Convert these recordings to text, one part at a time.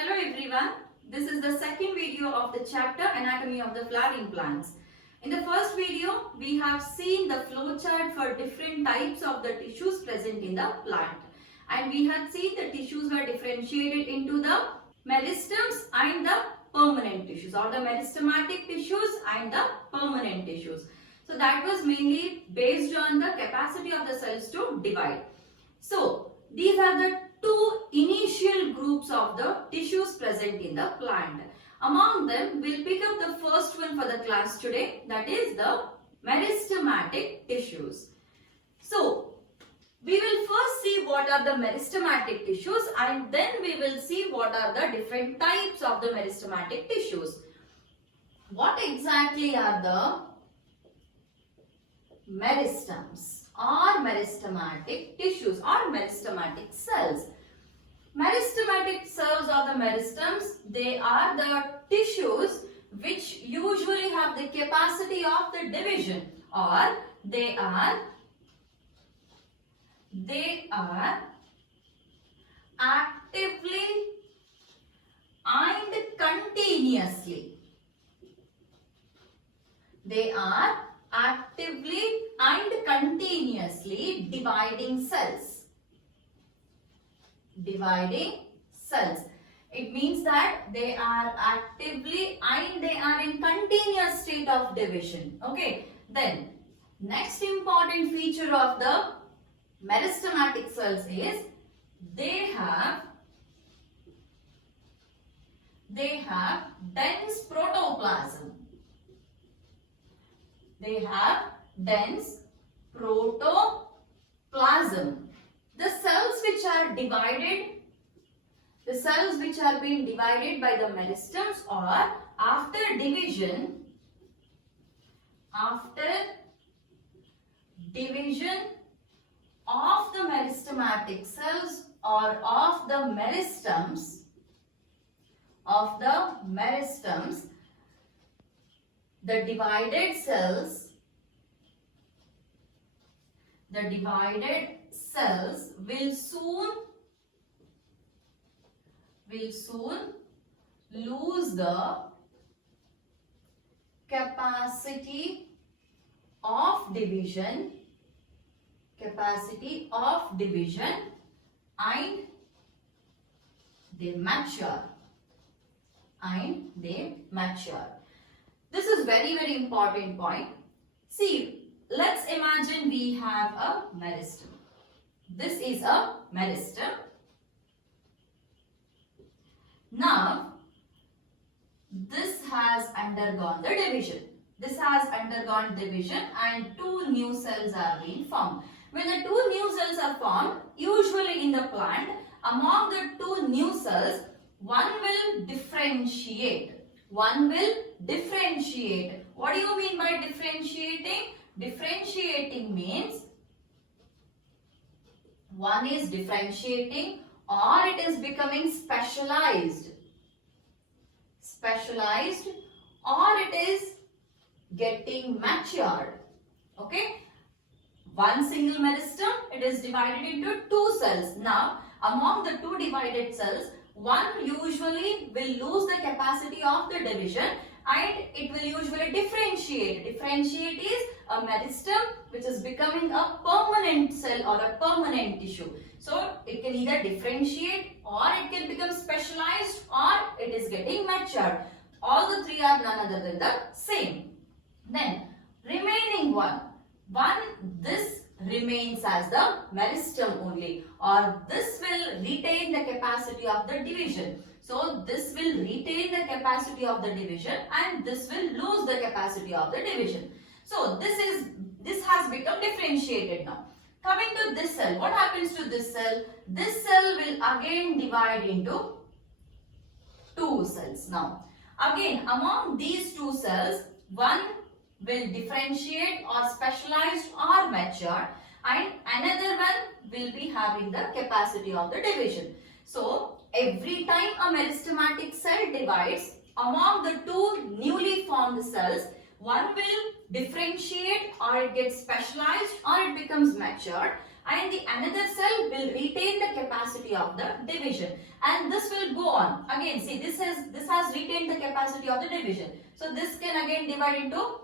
Hello everyone, this is the second video of the chapter Anatomy of the Flowering Plants. In the first video, we have seen the flowchart for different types of the tissues present in the plant. And we had seen the tissues were differentiated into the meristems and the permanent tissues, or the meristematic tissues and the permanent tissues. So that was mainly based on the capacity of the cells to divide. So these are the two initial groups of the tissues present in the plant. Among them, we'll pick up the first one for the class today, that is the meristematic tissues. So, we will first see what are the meristematic tissues and then we will see what are the different types of the meristematic tissues. What exactly are the meristems or meristematic tissues or meristematic cells? Meristematic cells or the meristems, they are the tissues which usually have the capacity of the division, or they are actively and continuously. They are actively and continuously dividing cells. It means that they are actively and they are in continuous state of division. Okay. Then next important feature of the meristematic cells is they have dense protoplasm. They have dense protoplasm. The cells which are divided, the cells which are being divided by the meristems, or after division of the meristematic cells or of the meristems, the divided cells will soon lose the capacity of division and they mature. This is very important point. See, let's imagine we have a meristem. This is a meristem. Now, this has undergone the division. And two new cells are being formed. When the two new cells are formed, usually in the plant, among the two new cells, one will differentiate. What do you mean by differentiating? Differentiating means one is differentiating or it is becoming specialized or it is getting matured. Okay. One single meristem, it is divided into two cells. Now, among the two divided cells, one usually will lose the capacity of the division and it will usually differentiate. Differentiate is a meristem which is becoming a permanent cell or a permanent tissue. So, it can either differentiate or it can become specialized or it is getting matured. All the three are none other than the same. Then, remaining one, this remains as the meristem only, or this will retain the capacity of the division. So, this will retain the capacity of the division and this will lose the capacity of the division. So, this has become differentiated now. Coming to this cell, what happens to this cell? This cell will again divide into two cells. Now, again among these two cells, one will differentiate or specialized or mature and another one will be having the capacity of the division. So, every time a meristematic cell divides, among the two newly formed cells, one will differentiate or it gets specialized or it becomes matured and the another cell will retain the capacity of the division. and this will go on. Again, see, this has retained the capacity of the division. So this can again divide into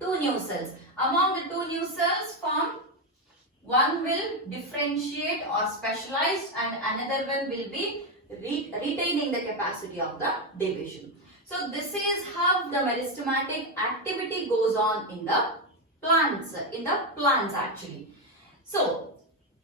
two new cells. Among the two new cells formed, one will differentiate or specialize, and another one will be retaining the capacity of the division. So this is how the meristematic activity goes on in the plants actually. So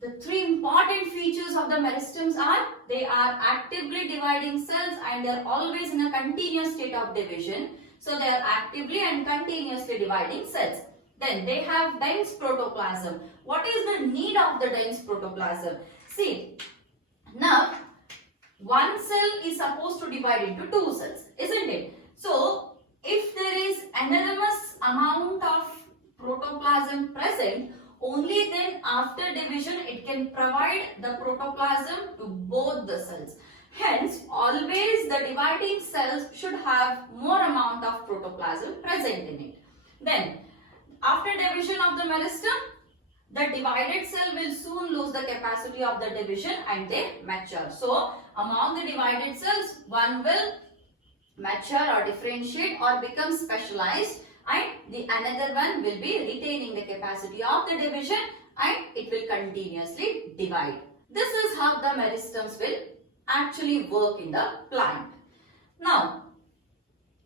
the three important features of the meristems are, they are actively dividing cells and they are always in a continuous state of division. So they are actively and continuously dividing cells. Then they have dense protoplasm. What is the need of the dense protoplasm? See, now one cell is supposed to divide into two cells, isn't it? So if there is enormous amount of protoplasm present, only then after division it can provide the protoplasm to both the cells. Hence, always the dividing cells should have more amount of protoplasm present in it. Then, after division of the meristem, the divided cell will soon lose the capacity of the division and they mature. So, among the divided cells, one will mature or differentiate or become specialized, and the another one will be retaining the capacity of the division and it will continuously divide. This is how the meristems will actually work in the plant. Now,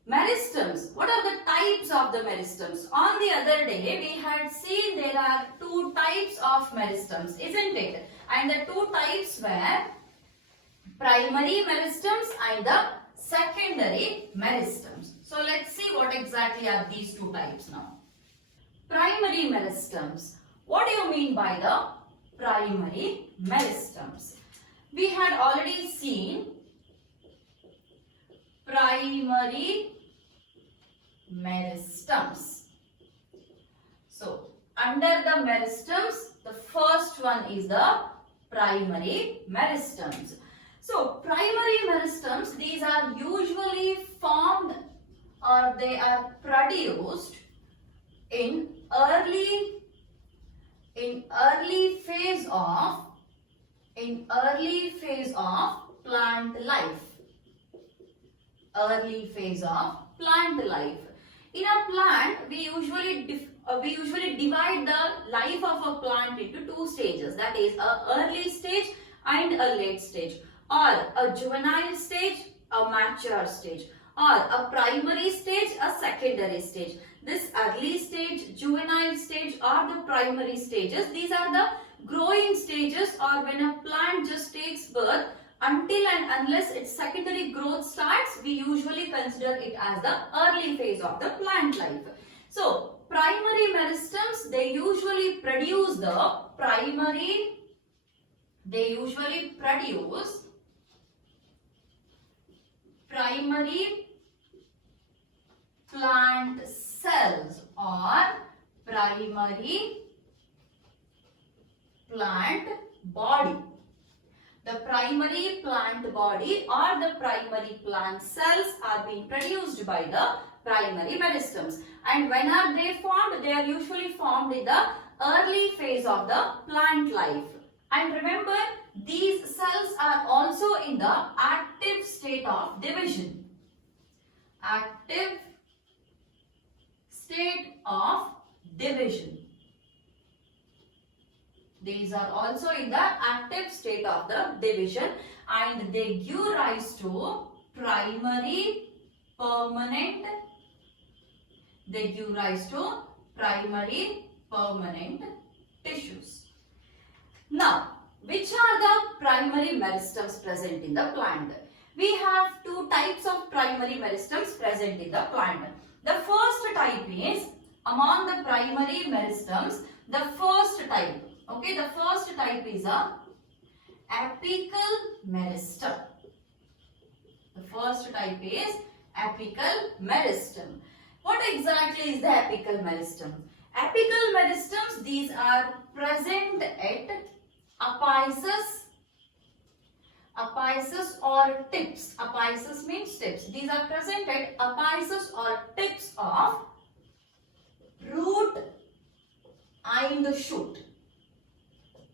meristems. What are the types of the meristems? On the other day, we had seen there are two types of meristems, isn't it? And the two types were primary meristems and the secondary meristems. So let's see what exactly are these two types now. Primary meristems. What do you mean by the primary meristems? We had already seen primary meristems. So under the meristems, the first one is the primary meristems. So primary meristems, these are usually formed or they are produced in early phase of plant life. Early phase of plant life. In a plant, we usually divide the life of a plant into two stages. That is, a early stage and a late stage, or a juvenile stage, a mature stage, or a primary stage, a secondary stage. This early stage, juvenile stage, or the primary stages, these are the growing stages, or when a plant just takes birth. Until and unless its secondary growth starts, we usually consider it as the early phase of the plant life. So, primary meristems, they usually produce primary plant cells or primary plant body. The primary plant body or the primary plant cells are being produced by the primary meristems. And when are they formed? They are usually formed in the early phase of the plant life. And remember, these cells are also in the active state of division. Active state of division. These are also in the active state of the division and they give rise to primary permanent tissues. Now, which are the primary meristems present in the plant? We have two types of primary meristems present in the plant. The first type is, among the primary meristems, the first type is a apical meristem. The first type is apical meristem. What exactly is the apical meristem? Apical meristems, these are present at apices or tips. Apices means tips. These are present at apices or tips of root and shoot.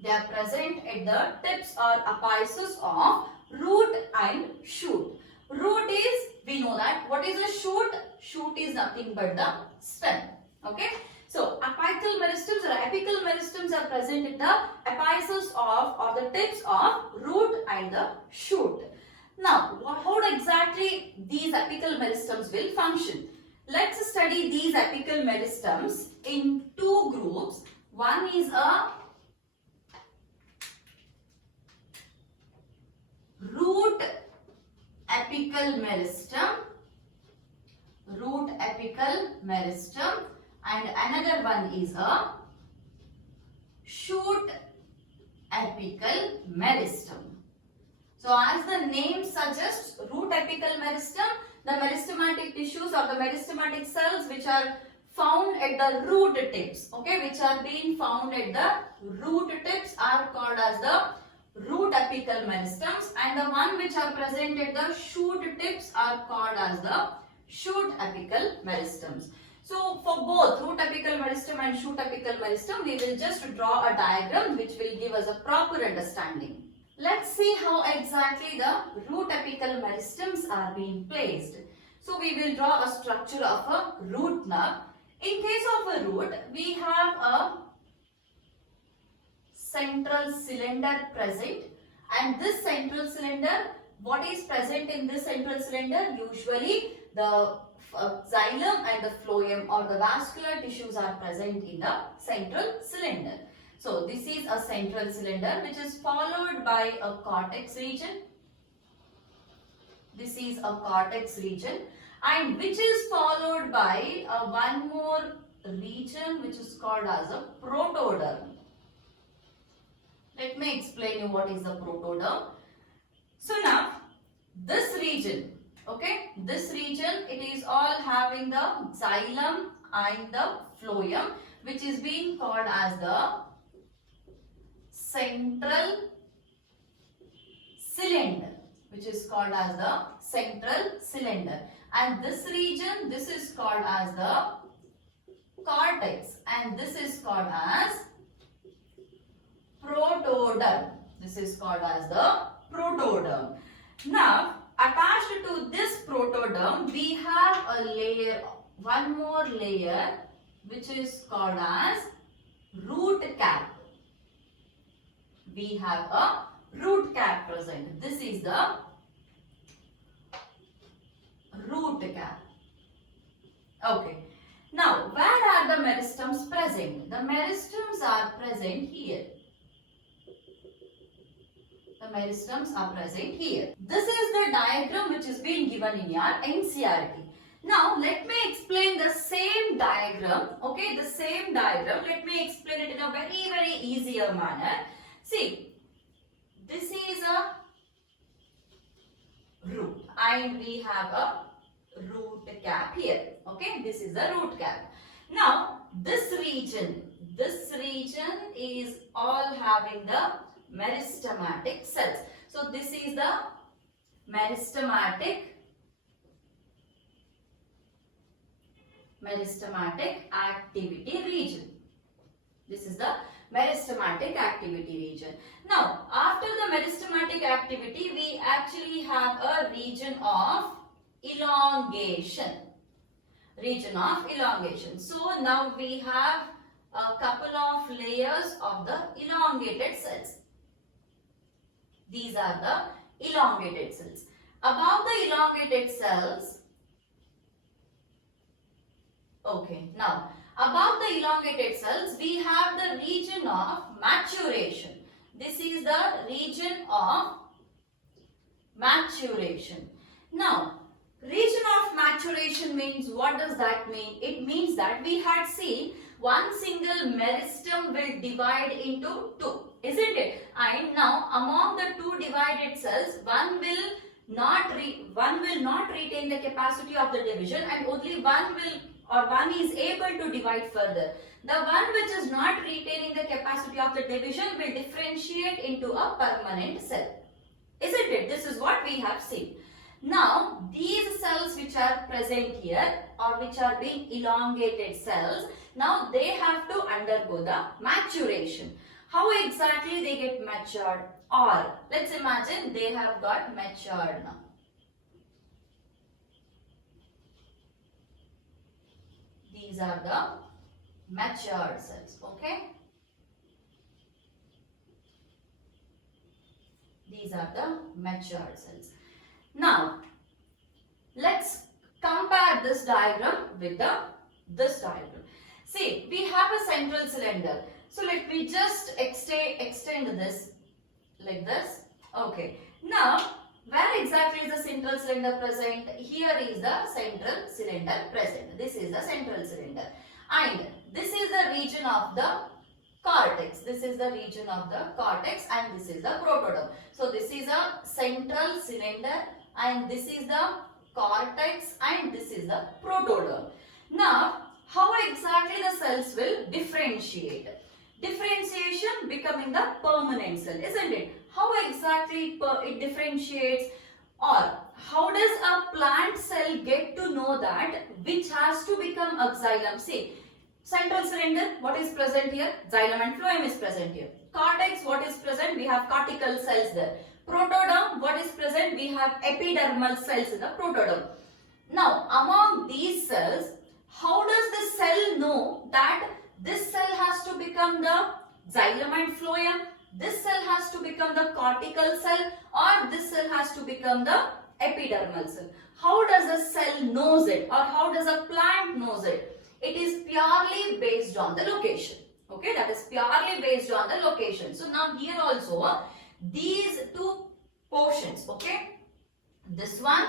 They are present at the tips or apices of root and shoot. Root is, we know that. What is a shoot? Shoot is nothing but the stem. Okay. So apical meristems or apical meristems are present in the apices of or the tips of root and the shoot. Now, how exactly these apical meristems will function? Let's study these apical meristems in two groups. One is a root apical meristem, and another one is a shoot apical meristem. So as the name suggests, root apical meristem, the meristematic tissues or the meristematic cells which are found at the root tips, okay, which are being found at the root tips are called as the root apical meristems, and the one which are present at the shoot tips are called as the shoot apical meristems. So for both root apical meristem and shoot apical meristem, we will just draw a diagram which will give us a proper understanding. Let's see how exactly the root apical meristems are being placed. So we will draw a structure of a root nerve. In case of a root, we have a central cylinder present, and this central cylinder, what is present in this central cylinder? Usually the xylem and the phloem or the vascular tissues are present in the central cylinder. So this is a central cylinder which is followed by a cortex region. This is a cortex region, and which is followed by one more region which is called as a protoderm. Let me explain you what is the protoderm. So now this region, okay, this region, it is all having the xylem and the phloem, which is being called as the central cylinder, which is called as the central cylinder, and this region, this is called as the cortex, and this is called as protoderm. This is called as the protoderm. Now, attached to this protoderm, we have a layer, one more layer, which is called as root cap. We have a root cap present. This is the root cap. Okay. Now, where are the meristems present? The meristems are present here. The meristems are present here. This is the diagram which is being given in your NCERT. Now, let me explain the same diagram. Okay, the same diagram. Let me explain it in a very easier manner. See, this is a root and we have a root cap here. Okay, this is the root cap. Now, this region is all having the meristematic cells. So, this is the meristematic activity region. This is the meristematic activity region. Now, after the meristematic activity, we actually have a region of elongation. So, now we have a couple of layers of the elongated cells. These are the elongated cells. Above the elongated cells, okay, now above the elongated cells, we have the region of maturation. This is the region of maturation. Now, region of maturation means, what does that mean? It means that we had seen one single meristem will divide into two, isn't it? And now among the two divided cells, one will not retain the capacity of the division, and only one is able to divide further. The one which is not retaining the capacity of the division will differentiate into a permanent cell, isn't it? This is what we have seen. Now, these cells which are present here or which are being elongated cells, now they have to undergo the maturation. How exactly they get matured? Or let's imagine they have got matured now. These are the matured cells, okay? These are the matured cells. Now, let's compare this diagram with this diagram. See, we have a central cylinder. So, let me just extend this like this. Okay. Now, where exactly is the central cylinder present? Here is the central cylinder present. This is the central cylinder. And this is the region of the cortex. This is the region of the cortex and this is the protoderm. So, this is a central cylinder and this is the cortex and this is the protoderm. Now, how exactly the cells will differentiate? Differentiation becoming the permanent cell, isn't it? How exactly it differentiates, or how does a plant cell get to know that which has to become a xylem? See, central cylinder, what is present here? Xylem and phloem is present here. Cortex, what is present? We have cortical cells there. Protoderm, what is present? We have epidermal cells in the protoderm. Now, among these cells, how does the cell know that this cell has to become the xylem and phloem, this cell has to become the cortical cell, or this cell has to become the epidermal cell? How does a cell knows it, or how does a plant knows it? It is purely based on the location. Okay, that is purely based on the location. So now here also these two portions, okay, this one,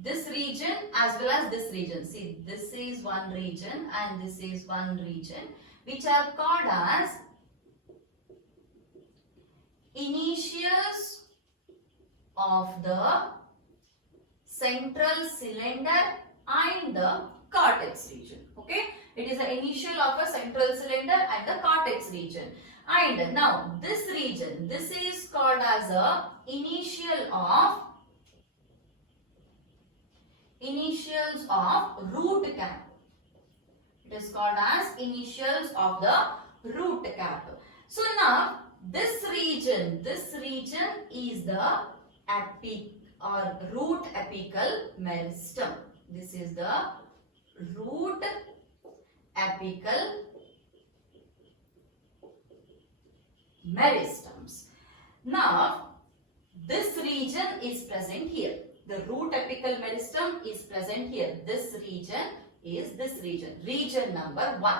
this region as well as this region. See, this is one region and this is one region, which are called as initials of the central cylinder and the cortex region. Okay, it is the initial of a central cylinder and the cortex region. And now this region, this is called as a initials of root cap. It is called as initials of the root cap. So now this region is the root apical meristem. This is the root apical meristems. Now, this region is present here. The root apical meristem is present here. This region is this region. Region number 1.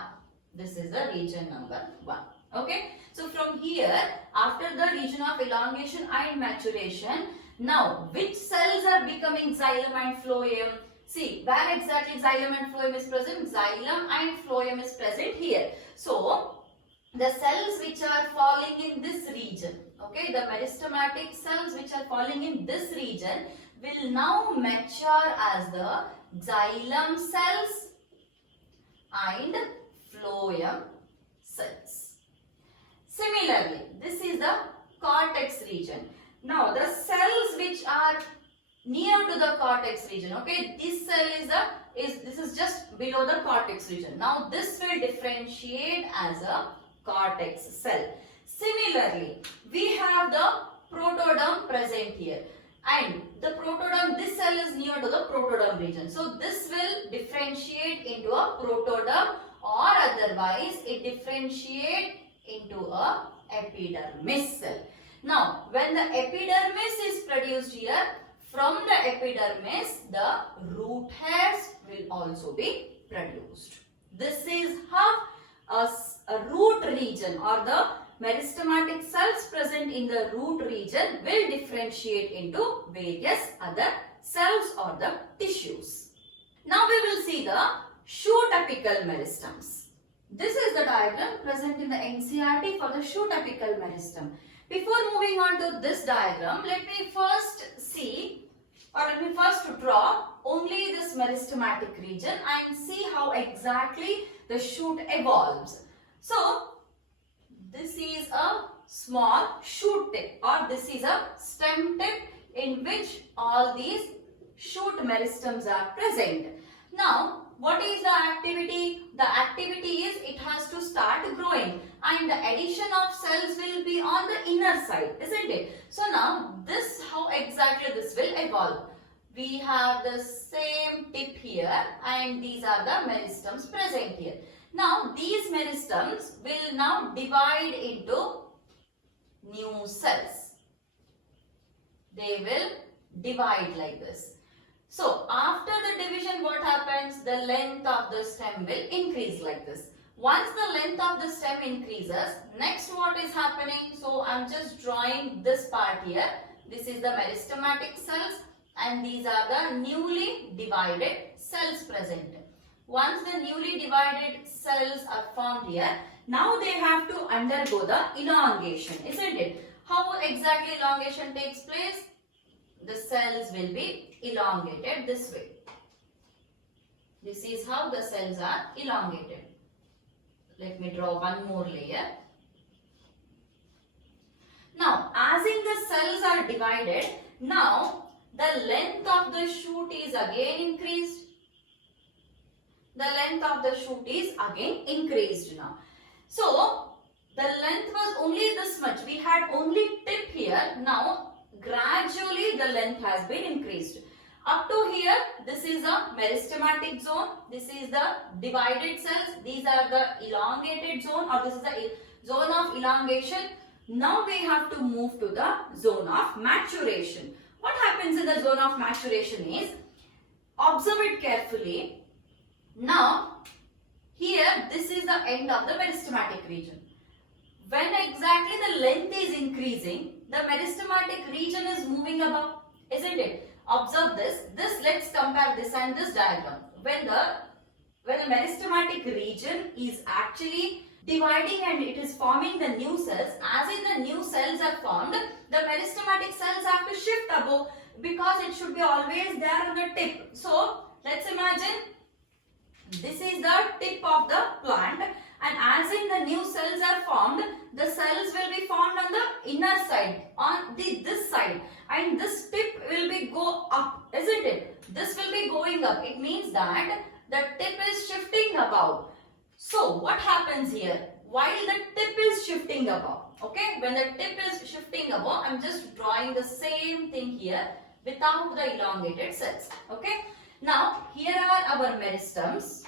This is the region number 1. Okay. So, from here, after the region of elongation and maturation, now which cells are becoming xylem and phloem? See, where exactly xylem and phloem is present? Xylem and phloem is present here. So, the cells which are falling in this region, okay, the meristematic cells which are falling in this region will now mature as the xylem cells and phloem cells. Similarly, this is the cortex region. Now, the cells which are near to the cortex region, okay, this cell this is just below the cortex region. Now, this will differentiate as a cortex cell. Similarly, we have the protoderm present here, and the protoderm, this cell is near to the protoderm region. So this will differentiate into a protoderm, or otherwise it differentiate into a epidermis cell. Now, when the epidermis is produced here, from the epidermis the root hairs will also be produced. This is how a root region or the meristematic cells present in the root region will differentiate into various other cells or the tissues. Now we will see the shoot apical meristems. This is the diagram present in the NCERT for the shoot apical meristem. Before moving on to this diagram, let me first draw only this meristematic region and see how exactly the shoot evolves. So, this is a small shoot tip, or this is a stem tip in which all these shoot meristems are present. Now, what is the activity? The activity is it has to start growing, and the addition of cells will be on the inner side, isn't it? So now this, how exactly this will evolve? We have the same tip here, and these are the meristems present here. Now these meristems will now divide into new cells. They will divide like this. So after the division, what happens? The length of the stem will increase like this. Once the length of the stem increases, next what is happening? So I am just drawing this part here. This is the meristematic cells, and these are the newly divided cells present. Once the newly divided cells are formed here, now they have to undergo the elongation, isn't it? How exactly elongation takes place? The cells will be elongated this way. This is how the cells are elongated. Let me draw one more layer. Now, as in the cells are divided, now the length of the shoot is again increased. The length of the shoot is again increased now. So, the length was only this much. We had only tip here. Now, gradually the length has been increased. Up to here, this is a meristematic zone. This is the divided cells. These are the elongated zone, or this is the zone of elongation. Now we have to move to the zone of maturation. What happens in the zone of maturation is, observe it carefully. Now, here this is the end of the meristematic region. When exactly the length is increasing, the meristematic region is moving above, isn't it? Observe this. Let's compare this and this diagram. When the meristematic region is actually dividing and it is forming the new cells, as in the new cells are formed, the meristematic cells have to shift above, because it should be always there on the tip. So, let's imagine this is the tip of the plant, and as in the new cells are formed, the cells will be formed on the inner side, on this side, and this tip will be go up, isn't it? This will be going up. It means that the tip is shifting above. So what happens here? While the tip is shifting above, okay, when the tip is shifting above, I am just drawing the same thing here without the elongated cells, okay. Now here are our meristems.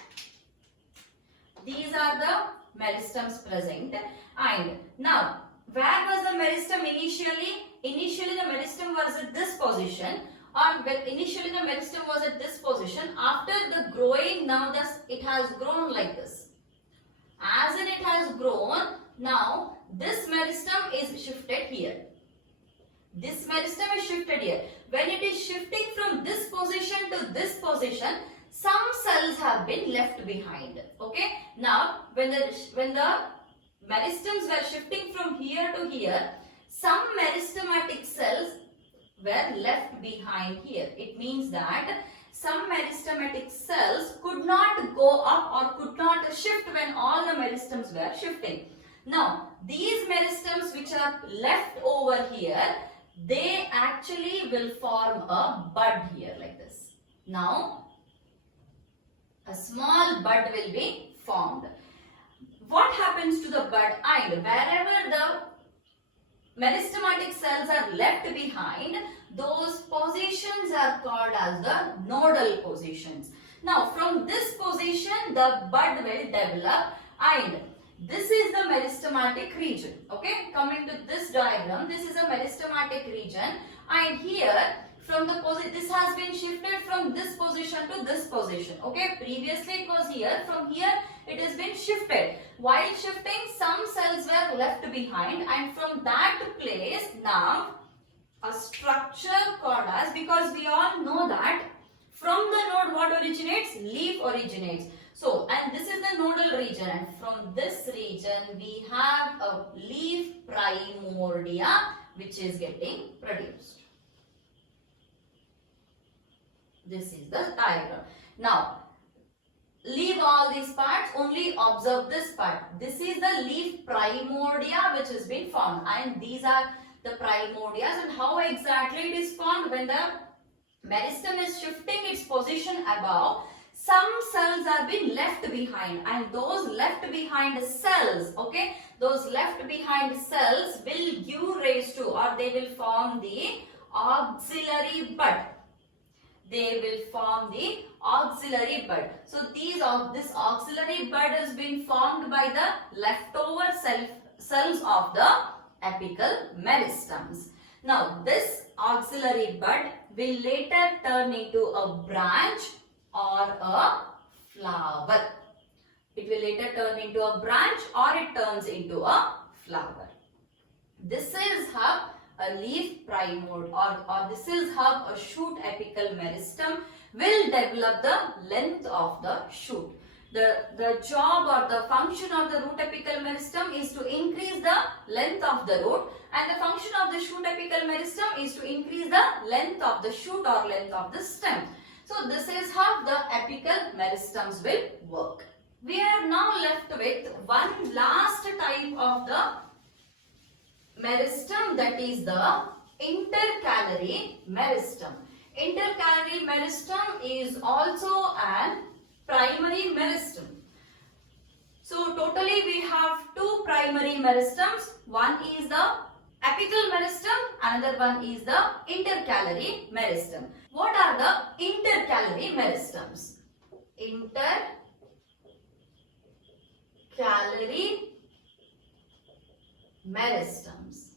These are the meristems present, and now where was the meristem initially? Initially the meristem was at this position, or initially the meristem was at this position. After the growing, now it has grown like this. As in it has grown, now this meristem is shifted here. This meristem is shifted here. When it is shifting from this position to this position, some cells have been left behind. Okay. Now, when the meristems were shifting from here to here, some meristematic cells were left behind here. It means that some meristematic cells could not go up or could not shift when all the meristems were shifting. Now, these meristems which are left over here, they actually will form a bud here like this. Now, a small bud will be formed. What happens to the bud? And wherever the meristematic cells are left behind, those positions are called as the nodal positions. Now, from this position, the bud will develop, and this is the meristematic region. Okay, coming to this diagram, this is a meristematic region, and here from the this has been shifted from this position to this position. Okay, previously it was here, from here it has been shifted. While shifting, some cells were left behind, and from that place now a structure called as, because we all know that from the node what originates? Leaf originates. So, and this is the nodal region, and from this region we have a leaf primordia which is getting produced. This is the diagram. Now, leave all these parts, only observe this part. This is the leaf primordia which has been formed, and these are the primordias. And how exactly it is formed? When the meristem is shifting its position above, some cells are being left behind, and those left behind cells, okay, those left behind cells will give rise to, or they will form the auxiliary bud. They will form the auxiliary bud. So this auxiliary bud has been formed by the leftover cells of the apical meristems. Now this auxiliary bud will later turn into a branch or a flower. It will later turn into a branch or it turns into a flower. This is how a leaf primode or this is how a shoot apical meristem will develop the length of the shoot. The job or the function of the root apical meristem is to increase the length of the root, and the function of the shoot apical meristem is to increase the length of the shoot or length of the stem. So this is how the apical meristems will work. We are now left with one last type of the meristem, that is the intercalary meristem. Intercalary meristem is also an primary meristem. So totally we have two primary meristems. One is the apical meristem, another one is the intercalary meristem. What are the intercalary meristems? Intercalary meristems.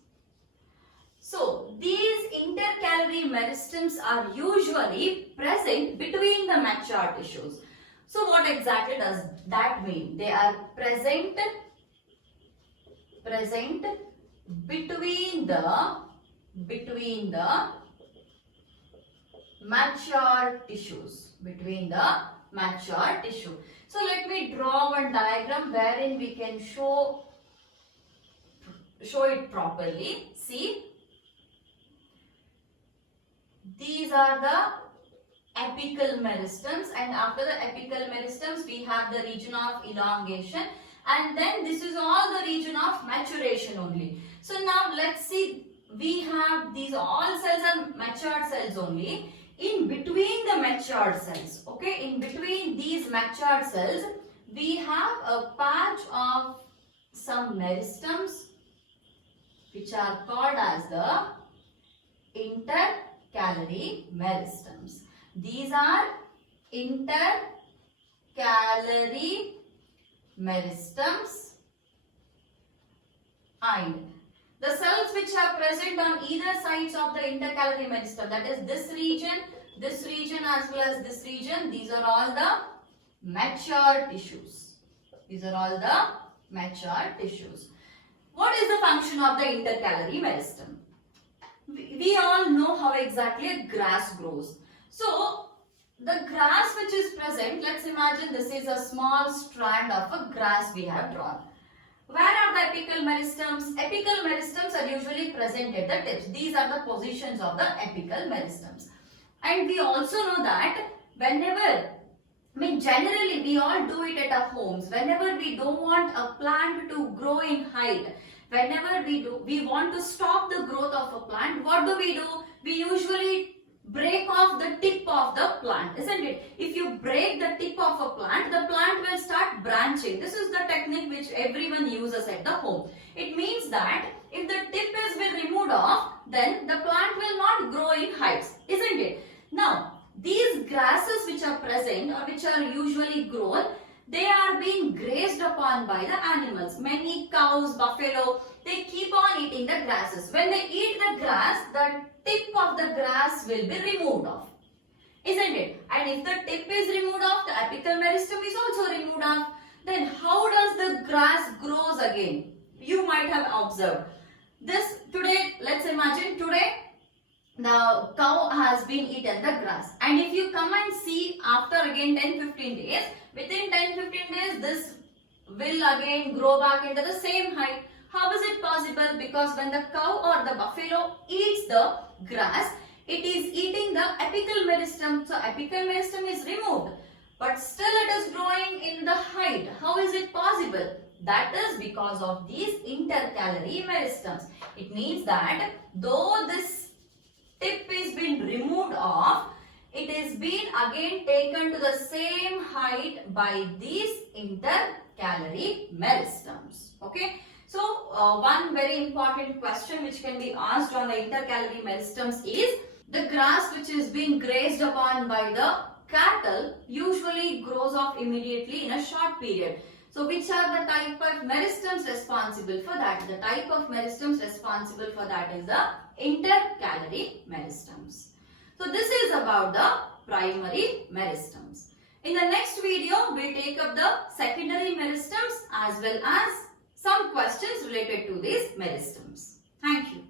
So these intercalary meristems are usually present between the mature tissues. So what exactly does that mean? They are present between the mature tissues. So let me draw one diagram wherein we can show it properly. See, these are the apical meristems, and after the apical meristems we have the region of elongation, and then this is all the region of maturation only. So now let's see, we have these all cells are matured cells only. In between the matured cells, okay, in between these matured cells we have a patch of some meristems which are called as the intercalary meristems. These are intercalary meristems, and the cells which are present on either sides of the intercalary meristem, that is this region as well as this region, these are all the mature tissues. What is the function of the intercalary meristem? We all know how exactly a grass grows. So the grass which is present, let's imagine this is a small strand of a grass we have drawn. Where are the apical meristems? Apical meristems are usually present at the tips. These are the positions of the apical meristems. And we also know that generally we all do it at our homes. Whenever we don't want a plant to grow in height, whenever we want to stop the growth of a plant, what do? We usually break off the tip of the plant, isn't it? If you break the tip of a plant, the plant will start branching. This is the technique which everyone uses at the home. It means that if the tip is been removed off, then the plant will not grow in heights, isn't it? Now, these grasses which are present or which are usually grown, they are being grazed upon by the animals. Many cows, buffalo, they keep on eating the grasses. When they eat the grass, the tip of the grass will be removed off, isn't it? And if the tip is removed off, the apical meristem is also removed off. Then how does the grass grows again? You might have observed this today. Let's imagine today the cow has been eaten the grass, and if you come and see after again 10-15 days, within 10-15 days this will again grow back into the same height. How is it possible? Because when the cow or the buffalo eats the grass, it is eating the apical meristem. So apical meristem is removed, but still it is growing in the height. How is it possible? That is because of these intercalary meristems. It means that though this tip is been removed off, it is being again taken to the same height by these intercalary meristems. Okay. So, one very important question which can be asked on the intercalary meristems is, the grass which is being grazed upon by the cattle usually grows off immediately in a short period. So, which are the type of meristems responsible for that? The type of meristems responsible for that is the intercalary meristems. So, this is about the primary meristems. In the next video, we will take up the secondary meristems as well as some questions related to these meristems. Thank you.